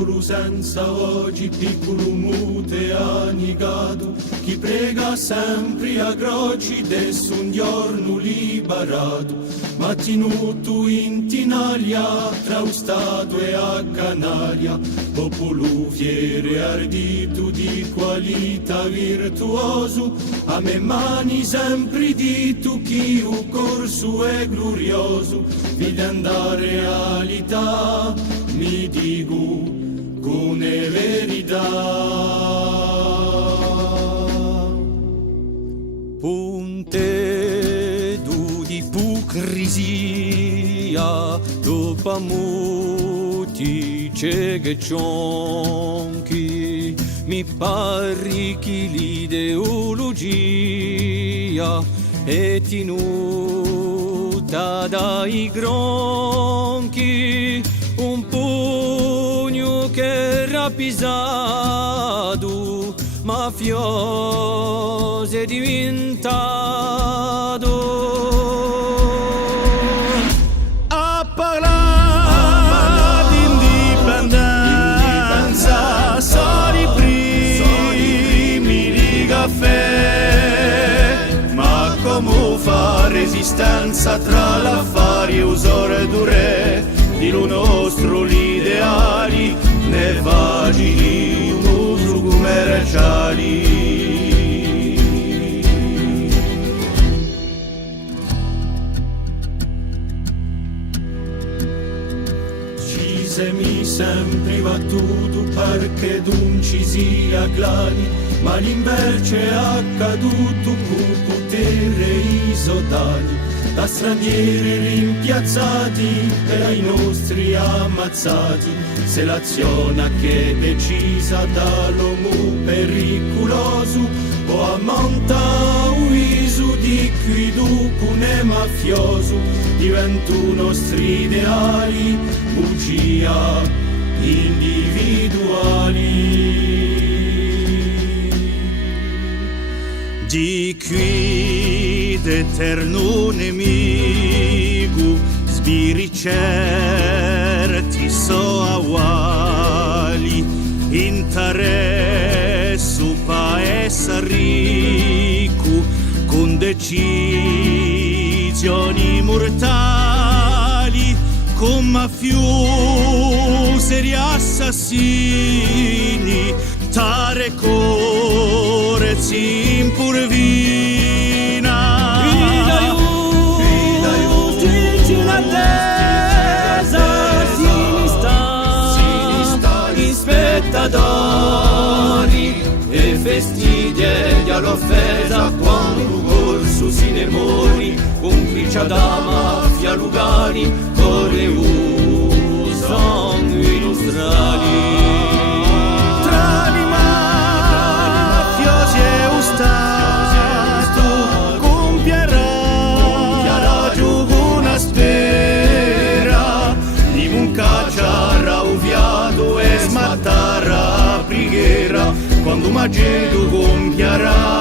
popolo senza oggi, piccolo mute annigato, chi prega sempre a croci dessun giorno liberato, ma tenuto in tinalia tra lo Stato e a Canaria, popolo fiere ardito di qualità virtuoso, a me mani sempre dito chi un corso è glorioso, figlia andare realtà, mi dico con verità. Ponte di ipocrisia, dopo molti cieghionchi, mi pare che l'ideologia è tenuta dai gronchi, un pugno che rapisato, mafioso è diventato. A parlare di indipendenza, sono i primi di caffè, ma come fa resistenza tra l'affari e usore dure di lo nostro l'ideali ne vagili un uso commerciali. Ci semi sempre battuto perché non ci sia clari, ma l'inverso è accaduto con potere isodali, da stranieri rimpiazzati e dai nostri ammazzati, se l'azione che è decisa dall'uomo pericoloso può ammontare un viso di qui dopo ne mafioso, diventano nostri ideali bugia individuali. Di qui d'eterno nemico sbiricerti so awali, interesso paese ricco con decisioni mortali, con mafiosi e assassini, tare correzi in purvina. Spettatori e festiglie all'offesa quando corso si ne mori, complice da mafia Lugani corre un sangue nostrali. Tra li mafiosi e un stato compierà giù una spera di un cacciara uviato e smattara preghiera quando magedo compierà.